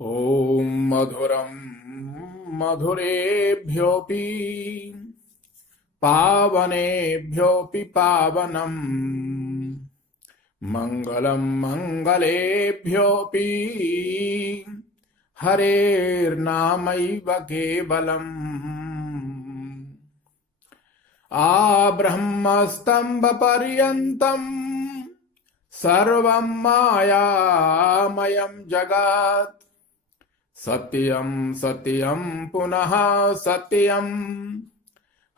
ॐ मधुरं मधुरेभ्योऽपि पावनेभ्योऽपि पावनम् मङ्गलं मङ्गलेभ्योऽपि हरेर्नामैव केवलम् आब्रह्मस्तम्भपर्यन्तम् सर्वं मायामयं जगत् सत्यं सत्यं पुनः सत्यं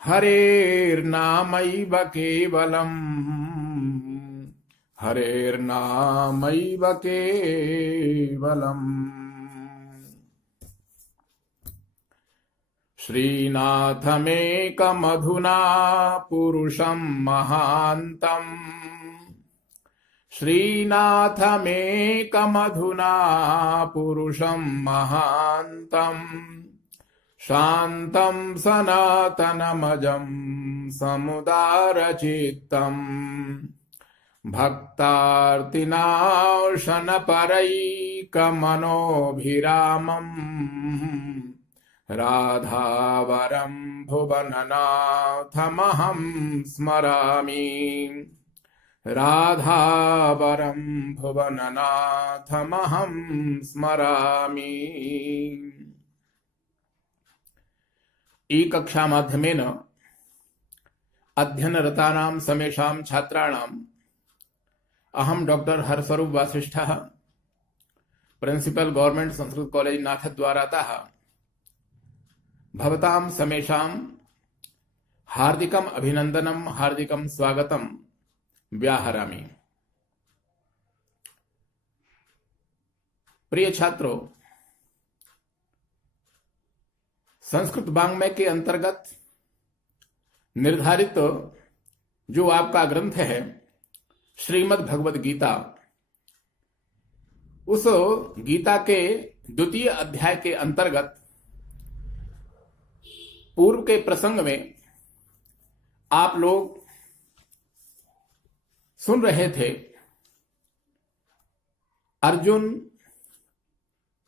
हरेर्नामैव केवलम् हरेर्नामैव केवलम्। श्रीनाथमेकमधुना पुरुषं महान्तम् श्रीनाथमेकमधुना पुरुषं महान्तम् शान्तं सनातनमजं समुदारचित्तम् भक्तार्तिनाशनपरैकमनोभिरामम् राधावरं भुवननाथमहं स्मरामि राधावरं भुवननाथमहं स्मरामि। ई-कक्षा माध्यमेन अध्ययनरतानां समेषां छात्राणाम् अहं डॉक्टर हरस्वरूप वासिष्ठः प्रिंसिपल गवर्नमेंट संस्कृत कॉलेज नाथद्वारातः भवतां समेषां हार्दिकम् अभिनंदनं हार्दिकं स्वागतं व्याहरामि। प्रिय छात्रों, संस्कृत वाङ्मय के अंतर्गत निर्धारित जो आपका ग्रंथ है श्रीमद् भगवद गीता, उस गीता के द्वितीय अध्याय के अंतर्गत पूर्व के प्रसंग में आप लोग सुन रहे थे अर्जुन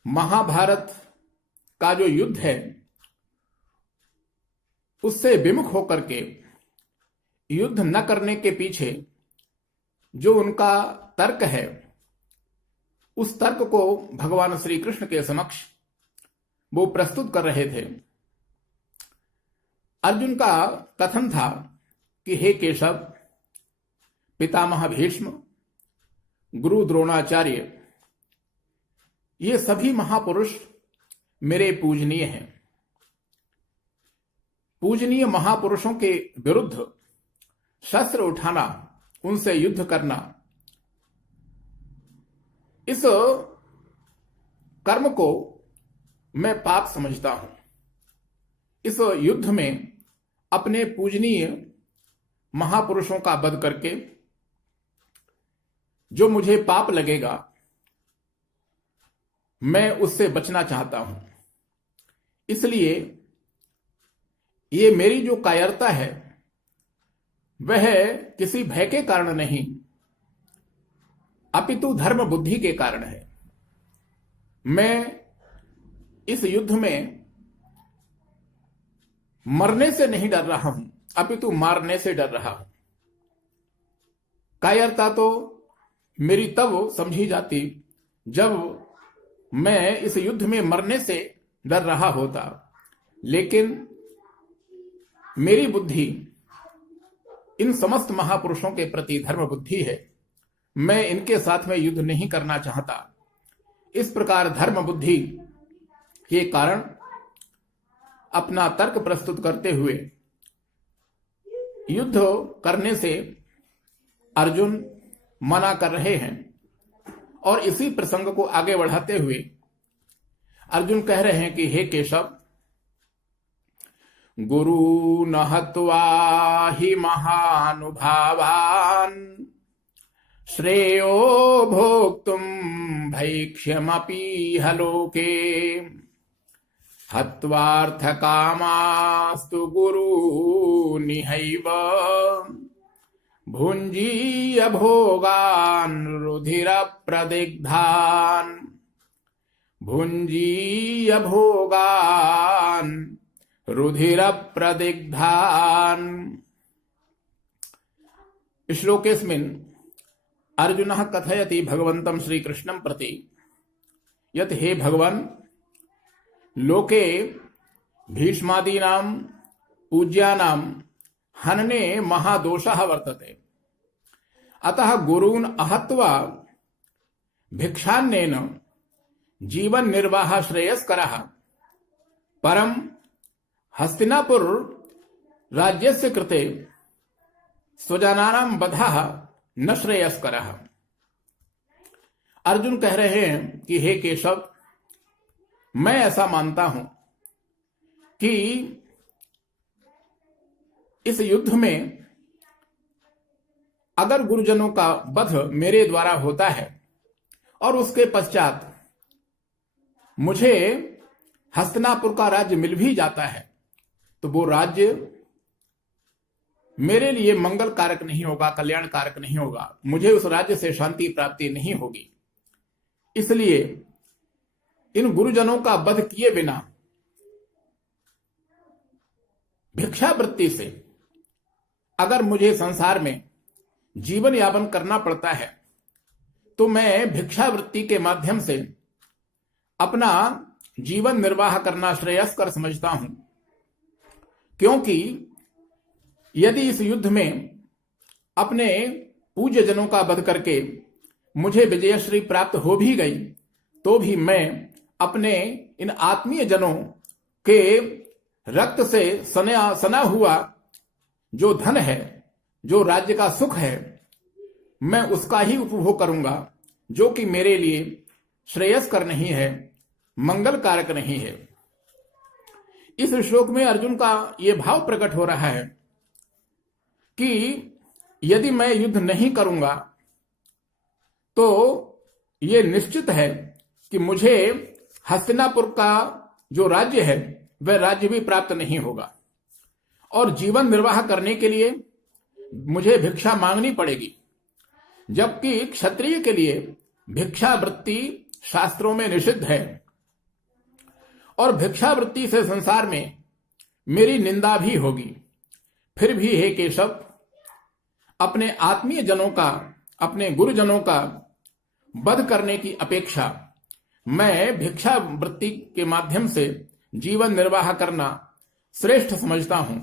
महाभारत का जो युद्ध है उससे विमुख होकर के युद्ध न करने के पीछे जो उनका तर्क है, उस तर्क को भगवान श्री कृष्ण के समक्ष वो प्रस्तुत कर रहे थे। अर्जुन का कथन था कि हे केशव, पितामह भीष्म, गुरु द्रोणाचार्य, ये सभी महापुरुष मेरे पूजनीय हैं। पूजनीय महापुरुषों के विरुद्ध शस्त्र उठाना, उनसे युद्ध करना, इस कर्म को मैं पाप समझता हूं। इस युद्ध में अपने पूजनीय महापुरुषों का वध करके जो मुझे पाप लगेगा, मैं उससे बचना चाहता हूं। इसलिए ये मेरी जो कायरता है वह किसी भय के कारण नहीं, अपितु धर्म बुद्धि के कारण है। मैं इस युद्ध में मरने से नहीं डर रहा हूं, अपितु मारने से डर रहा हूं। कायरता तो मेरी तब समझी जाती जब मैं इस युद्ध में मरने से डर रहा होता, लेकिन मेरी बुद्धि इन समस्त महापुरुषों के प्रति धर्म बुद्धि है। मैं इनके साथ में युद्ध नहीं करना चाहता। इस प्रकार धर्म बुद्धि के कारण अपना तर्क प्रस्तुत करते हुए युद्ध करने से अर्जुन मना कर रहे हैं। और इसी प्रसंग को आगे बढ़ाते हुए अर्जुन कह रहे हैं कि हे केशव, गुरु न हत्वा हि महानुभावान् श्रेयो भोक्तुं भैक्ष्यमपीह लोके हत्वार्थकामास्तु गुरूनिहैव भुञ्जीय भोगान् रुधिरप्रदिग्धान् भुञ्जीय भोगान् रुधिर प्रदिग्धान्। श्लोकेऽस्मिन् अर्जुनः कथयति भगवन्तं श्रीकृष्णं प्रति यत् हे भगवान्, लोके भीष्मादीनां पूज्यानां हनने महादोषः वर्तते। अतः गुरून् अहत्वा भिक्षान्नेन जीवन निर्वाह श्रेयस्करः। परं हस्तिनापुर राज्यस्य कृते स्वजनानां वधः न श्रेयस्करः। अर्जुन कह रहे हैं कि हे केशव, मैं ऐसा मानता हूं कि इस युद्ध में अगर गुरुजनों का वध मेरे द्वारा होता है और उसके पश्चात मुझे हस्तिनापुर का राज्य मिल भी जाता है, तो वो राज्य मेरे लिए मंगल कारक नहीं होगा, कल्याण कारक नहीं होगा। मुझे उस राज्य से शांति प्राप्ति नहीं होगी। इसलिए इन गुरुजनों का वध किए बिना भिक्षावृत्ति से अगर मुझे संसार में जीवन यापन करना पड़ता है, तो मैं भिक्षावृत्ति के माध्यम से अपना जीवन निर्वाह करना श्रेयस्कर समझता हूं। क्योंकि यदि इस युद्ध में अपने पूज्य जनों का वध करके मुझे विजयश्री प्राप्त हो भी गई, तो भी मैं अपने इन आत्मीय जनों के रक्त से सना हुआ जो धन है, जो राज्य का सुख है, मैं उसका ही उपभोग करूंगा, जो कि मेरे लिए श्रेयस्कर नहीं है, मंगल कारक नहीं है। इस श्लोक में अर्जुन का यह भाव प्रकट हो रहा है कि यदि मैं युद्ध नहीं करूंगा तो यह निश्चित है कि मुझे हस्तिनापुर का जो राज्य है वह राज्य भी प्राप्त नहीं होगा और जीवन निर्वाह करने के लिए मुझे भिक्षा मांगनी पड़ेगी। जबकि क्षत्रिय के लिए भिक्षावृत्ति शास्त्रों में निषिद्ध है और भिक्षावृत्ति से संसार में मेरी निंदा भी होगी। फिर भी हे केशव, अपने आत्मीय जनों का, अपने गुरुजनों का वध करने की अपेक्षा मैं भिक्षावृत्ति के माध्यम से जीवन निर्वाह करना श्रेष्ठ समझता हूं।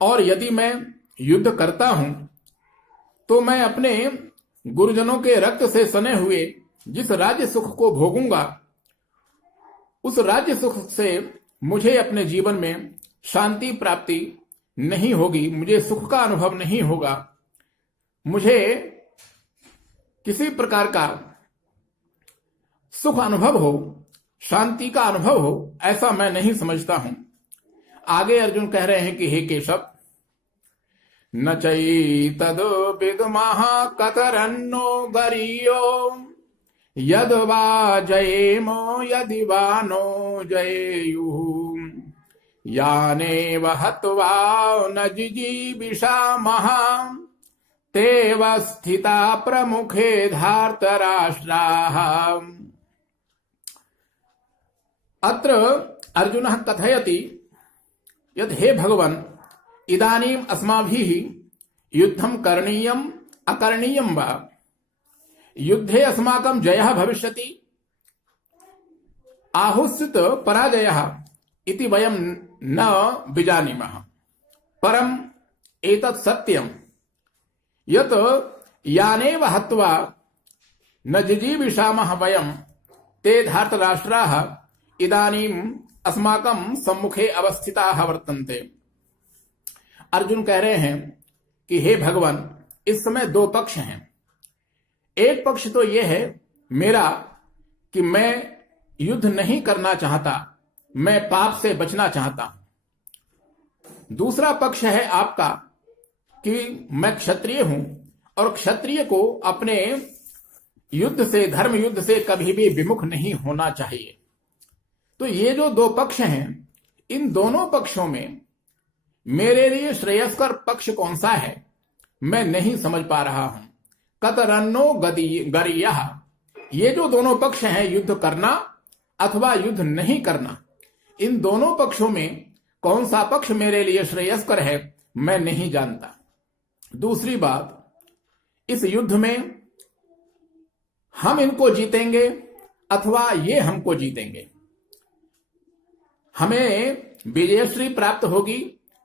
और यदि मैं युद्ध करता हूं तो मैं अपने गुरुजनों के रक्त से सने हुए जिस राज्य सुख को भोगूंगा, उस राज्य सुख से मुझे अपने जीवन में शांति प्राप्ति नहीं होगी, मुझे सुख का अनुभव नहीं होगा, मुझे किसी प्रकार का सुख अनुभव हो, शांति का अनुभव हो, ऐसा मैं नहीं समझता हूं। आगे अर्जुन कह रहे हैं कि हे केशव, न चैतद् विद्मः कतरन्नो गरीयो यद् वा जयेम यदि वा नो जयेयुः यानेव हत्वा न जिजीविषामः तेव स्थिता प्रमुखे धार्तराष्ट्राः। अत्र अर्जुनः कथयति यत् हे भगवन्, इदानीम् अस्माभिः युद्धं करणीयम् अकरणीयं वा? युद्धे अस्माकं जयः भविष्यति, आहुस्सित पराजयः इति वयं न विजानीमः। परम् एतत् सत्यं यत् यानेव हत्वा न जिजीविषामः वयं ते धार्तराष्ट्राः इदानीम् अस्माकं सम्मुखे अवस्थिताः वर्तन्ते। अर्जुन कह रहे हैं कि हे भगवान, इस समय दो पक्ष हैं। एक पक्ष तो यह है मेरा कि मैं युद्ध नहीं करना चाहता, मैं पाप से बचना चाहता हूं। दूसरा पक्ष है आपका कि मैं क्षत्रिय हूं और क्षत्रिय को अपने युद्ध से, धर्म युद्ध से कभी भी विमुख नहीं होना चाहिए। तो ये जो दो पक्ष हैं, इन दोनों पक्षों में मेरे लिए श्रेयस्कर पक्ष कौन सा है मैं नहीं समझ पा रहा हूं। कतरन्नो गरीयः, ये जो दोनों पक्ष हैं, युद्ध करना अथवा युद्ध नहीं करना, इन दोनों पक्षों में कौन सा पक्ष मेरे लिए श्रेयस्कर है मैं नहीं जानता। दूसरी बात, इस युद्ध में हम इनको जीतेंगे अथवा ये हमको जीतेंगे, हमें विजयश्री प्राप्त होगी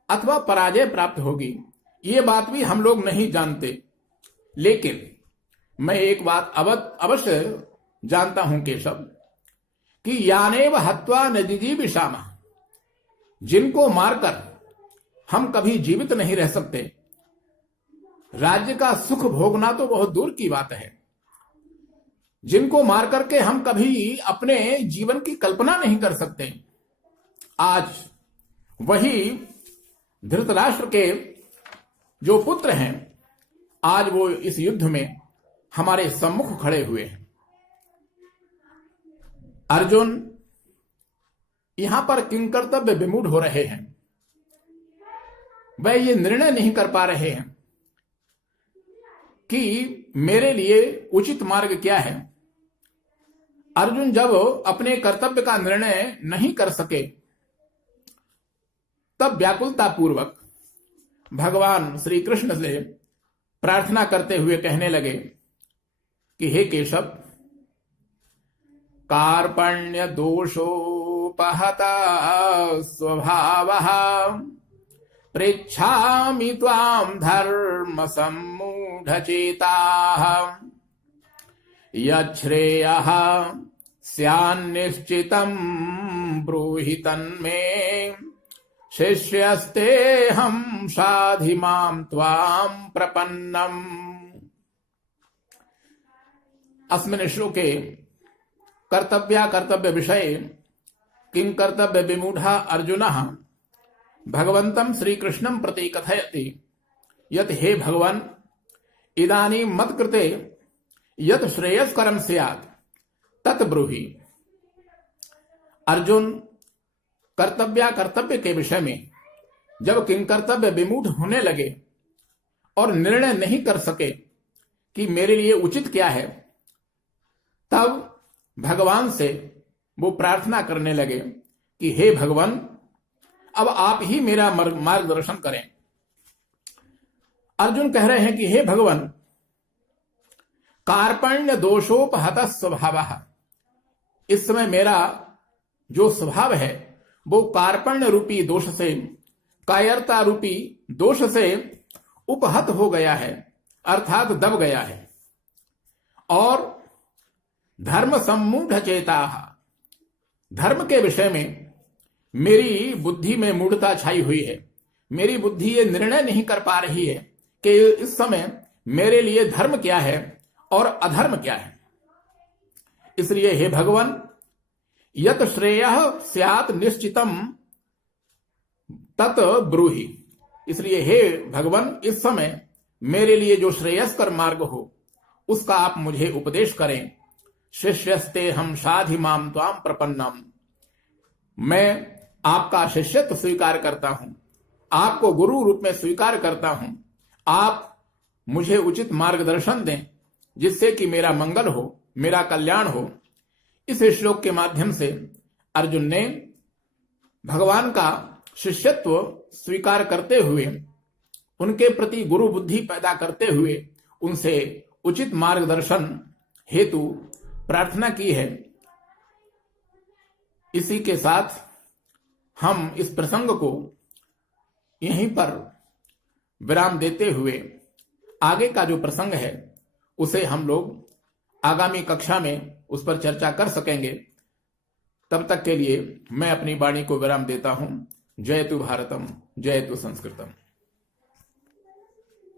अथवा पराजय प्राप्त होगी, ये बात भी हम लोग नहीं जानते। लेकिन मैं एक बात अवश्य जानता हूं केशव, कि यानेव हत्वा न जिजीविषामः, जिनको मारकर हम कभी जीवित नहीं रह सकते, राज्य का सुख भोगना तो बहुत दूर की बात है, जिनको मार करके हम कभी अपने जीवन की कल्पना नहीं कर सकते, आज वही धृतराष्ट्र के जो पुत्र हैं, आज वो इस युद्ध में हमारे सम्मुख खड़े हुए हैं। अर्जुन यहां पर किंकर्तव्य विमूढ़ हो रहे हैं, वह ये निर्णय नहीं कर पा रहे हैं कि मेरे लिए उचित मार्ग क्या है। अर्जुन जब अपने कर्तव्य का निर्णय नहीं कर सके, तब व्याकुलता पूर्वक भगवान श्री कृष्ण से प्रार्थना करते हुए कहने लगे कि हे केशव, कार्पण्य दोषोपहता स्वभावः पृच्छामि त्वां धर्म सम्मूढचेताः यच्छ्रेयः स्यान्निश्चितं ब्रूहि तन्मे शिष्यस्तेऽहं साधि मां त्वां प्रपन्नम्। अस्मिन् श्लोके कर्तव्य विषये किं कर्तव्य विमूढ़ अर्जुनः भगवन्तं श्रीकृष्णं प्रति कथयति यत् हे भगवान्, इदानीं मत्कृते यत् श्रेयस्करं स्यात् तत् ब्रूहि। अर्जुन कर्तव्य के विषय में जब किंकर्तव्य विमूढ़ होने लगे और निर्णय नहीं कर सके कि मेरे लिए उचित क्या है, तब भगवान से वो प्रार्थना करने लगे कि हे भगवान, अब आप ही मेरा मार्गदर्शन करें। अर्जुन कह रहे हैं कि हे भगवान, कार्पण्य दोषोपहत स्वभावः, इस समय मेरा जो स्वभाव है वो कार्पण्य रूपी दोष से, कायरता रूपी दोष से उपहत हो गया है, अर्थात दब गया है। और धर्म सम्मूढ़ चेता, धर्म के विषय में मेरी बुद्धि में मूढ़ता छाई हुई है। मेरी बुद्धि ये निर्णय नहीं कर पा रही है कि इस समय मेरे लिए धर्म क्या है और अधर्म क्या है। इसलिए हे भगवान, यत श्रेयः स्यात् निश्चितम तत् ब्रूहि, इसलिए हे भगवान, इस समय मेरे लिए जो श्रेयस्कर मार्ग हो उसका आप मुझे उपदेश करें। शिष्यस्ते हम साधि माम त्वाम प्रपन्नम, मैं आपका शिष्यत्व स्वीकार करता हूं, आपको गुरु रूप में स्वीकार करता हूं। आप मुझे उचित मार्गदर्शन दें जिससे कि मेरा मंगल हो, मेरा कल्याण हो। इस श्लोक के माध्यम से अर्जुन ने भगवान का शिष्यत्व स्वीकार करते हुए, उनके प्रति गुरु बुद्धि पैदा करते हुए उनसे उचित मार्गदर्शन हेतु प्रार्थना की है। इसी के साथ हम इस प्रसंग को यहीं पर विराम देते हुए आगे का जो प्रसंग है उसे हम लोग आगामी कक्षा में उस पर चर्चा कर सकेंगे। तब तक के लिए मैं अपनी वाणी को विराम देता हूं। जयतु भारतम, जयतु संस्कृतम।